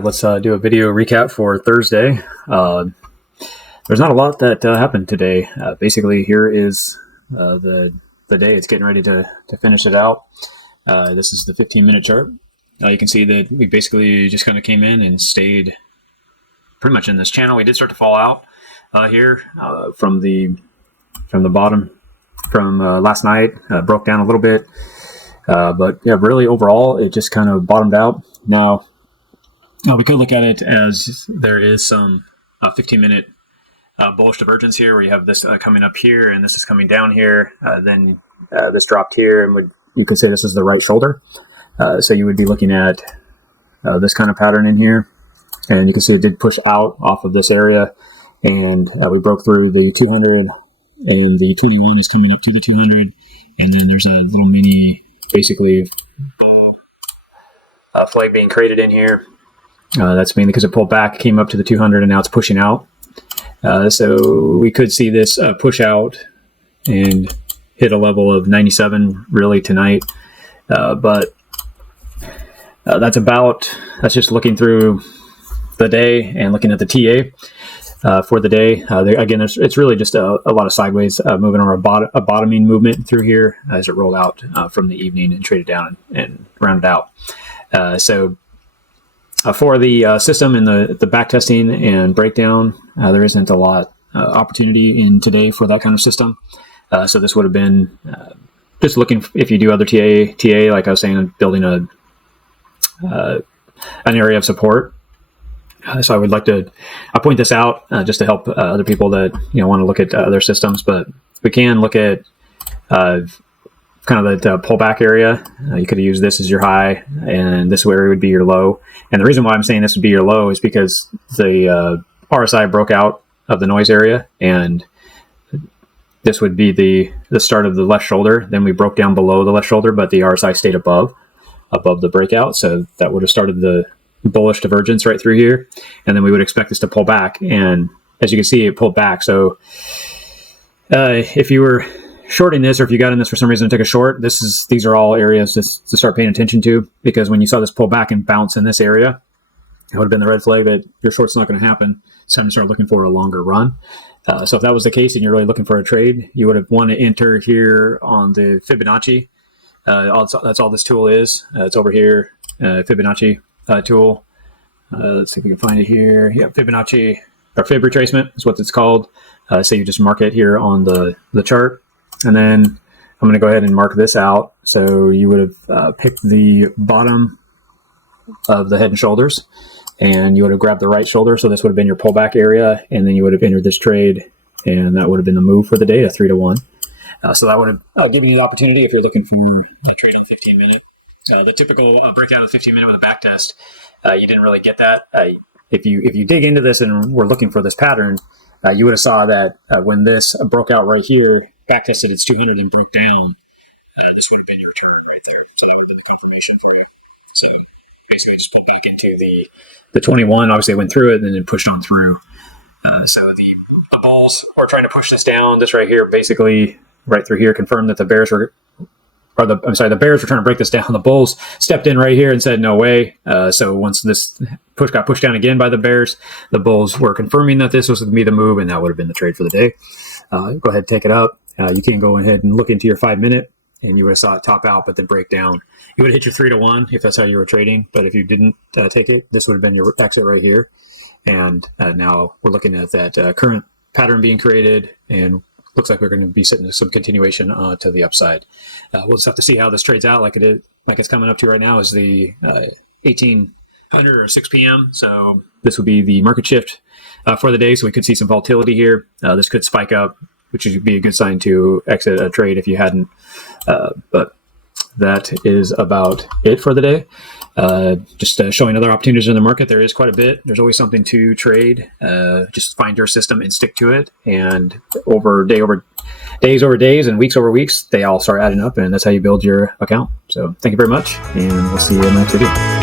right, let's do a video recap for Thursday. There's not a lot that happened today. Basically, here is the day. It's getting ready to finish it out. This is the 15-minute chart. You can see that we basically just kind of came in and stayed pretty much in this channel. We did start to fall out here from the bottom from last night. Broke down a little bit, but yeah, really overall it just kind of bottomed out. Now we could look at it as there is some 15-minute bullish divergence here, where you have this coming up here and this is coming down here. Then this dropped here, and you could say this is the right shoulder. So you would be looking at this kind of pattern in here, and you can see it did push out off of this area, and we broke through the 200, and the 21 is coming up to the 200, and then there's a little mini, basically, bow flag being created in here. That's mainly because it pulled back, came up to the 200, and now it's pushing out. So we could see this push out and hit a level of 97 really tonight. But that's just looking through the day and looking at the TA for the day. Again, it's really just a lot of sideways moving, or a bottoming movement through here as it rolled out from the evening and traded down and rounded out. For the system and the back testing and breakdown, there isn't a lot opportunity in today for that kind of system. So this would have been just looking, if you do other TA, like I was saying, building an area of support. So I would like to point this out just to help other people that want to look at other systems. But we can look at kind of the pullback area. You could use this as your high, and this area would be your low. And the reason why I'm saying this would be your low is because the RSI broke out of the noise area, and this would be the start of the left shoulder. Then we broke down below the left shoulder, but the RSI stayed above the breakout. So that would have started the bullish divergence right through here. And then we would expect this to pull back. And as you can see, it pulled back. So if you were shorting this, or if you got in this for some reason and took a short, these are all areas to start paying attention to, because when you saw this pull back and bounce in this area, it would have been the red flag that your short's not going to happen. It's time to start looking for a longer run. So if that was the case and you're really looking for a trade, you would have want to enter here on the Fibonacci. That's all this tool is. It's over here, Fibonacci tool. Let's see if we can find it here. Yeah, Fibonacci, or Fib retracement is what it's called. So you just mark it here on the chart. And then I'm going to go ahead and mark this out. So you would have picked the bottom of the head and shoulders, and you would have grabbed the right shoulder. So this would have been your pullback area, and then you would have entered this trade, and that would have been the move for the day, a 3-to-1. So that would have given you the opportunity if you're looking for a trade on 15-minute. The typical breakout of 15-minute with a back test, you didn't really get that. If you dig into this and we're looking for this pattern, you would have saw that when this broke out right here, back tested its 200 and broke down, this would have been your return right there. So that would have been the confirmation for you. So basically just pulled back into the 21. Obviously it went through it and then it pushed on through. So the bulls were trying to push this down. This right here, basically right through here, confirmed that the bears were the bears were trying to break this down. The bulls stepped in right here and said, no way. So once this got pushed down again by the bears, the bulls were confirming that this was going to be the move, and that would have been the trade for the day. Go ahead and take it up. You can go ahead and look into your 5-minute, and you would have saw it top out, but then break down. You would have hit your 3-to-1 if that's how you were trading. But if you didn't take it, this would have been your exit right here. And now we're looking at that current pattern being created, and looks like we're going to be sitting some continuation to the upside. We'll just have to see how this trades out. Like it's coming up to right now is the 1800 or 6 p.m. So this would be the market shift for the day. So we could see some volatility here. This could spike up, which would be a good sign to exit a trade if you hadn't. But that is about it for the day. Just showing other opportunities in the market. There is quite a bit. There's always something to trade. Just find your system and stick to it. And days over days and weeks over weeks, they all start adding up, and that's how you build your account. So thank you very much, and we'll see you in the next video.